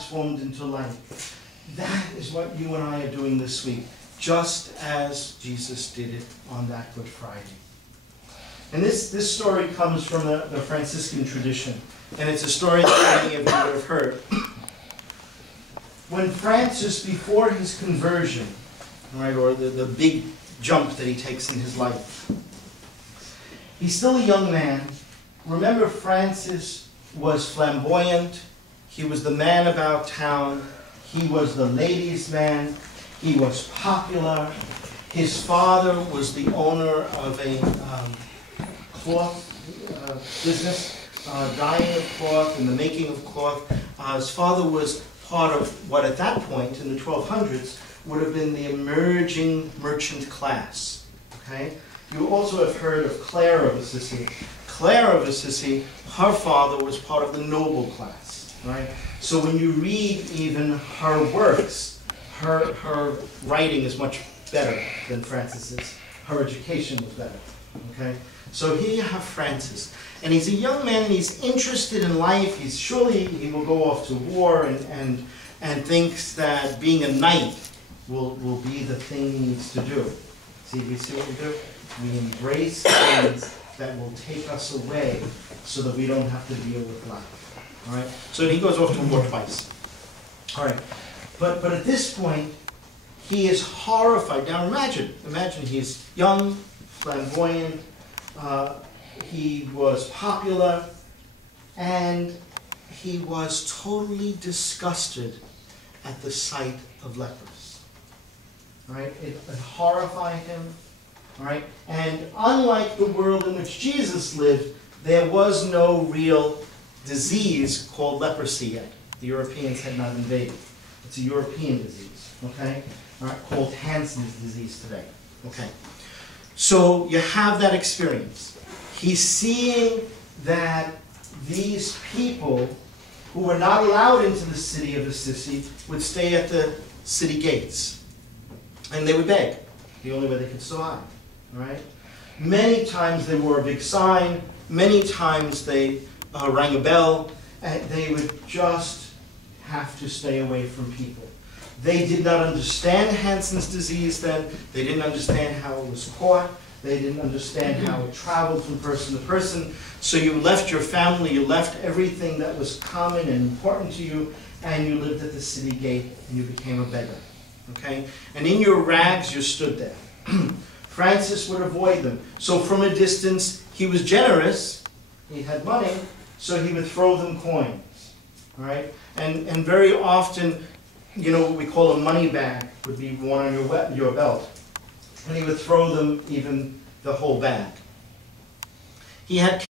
transformed into life. That is what you and I are doing this week, just as Jesus did it on that Good Friday. And this story comes from the Franciscan tradition, and it's a story that many of you have heard. When Francis, before his conversion, right, or the big jump that he takes in his life, he's still a young man. Remember, Francis was flamboyant. He was the man about town. He was the ladies' man. He was popular. His father was the owner of a cloth business, dyeing of cloth and the making of cloth. His father was part of what at that point, in the 1200s, would have been the emerging merchant class. Okay? You also have heard of Clare of Assisi. Clare of Assisi, her father was part of the noble class. Right? So when you read even her works, her writing is much better than Francis's. Her education was better. Okay? So here you have Francis. And he's a young man, and he's interested in life. Surely he will go off to war and thinks that being a knight will be the thing he needs to do. See what we do? We embrace things that will take us away so that we don't have to deal with life. All right? So he goes off to war twice. All right. But at this point, he is horrified. Now imagine he's young, flamboyant, he was popular, and he was totally disgusted at the sight of lepers. Right? It horrified him. Right? And unlike the world in which Jesus lived, there was no real disease called leprosy yet. The Europeans had not invaded. It's a European disease. Okay? All right, called Hansen's disease today. Okay. So you have that experience. He's seeing that these people who were not allowed into the city of Assisi would stay at the city gates. And they would beg. The only way they could survive. All right? Many times they wore a big sign. Many times they rang a bell. And they would just have to stay away from people. They did not understand Hansen's disease then. They didn't understand how it was caught. They didn't understand how it traveled from person to person. So you left your family, you left everything that was common and important to you, and you lived at the city gate, and you became a beggar. Okay? And in your rags, you stood there. Francis would avoid them. So from a distance, he was generous. He had money, so he would throw them coins. All right? And very often, you know, what we call a money bag would be worn on your belt. And he would throw them even the whole bag. He had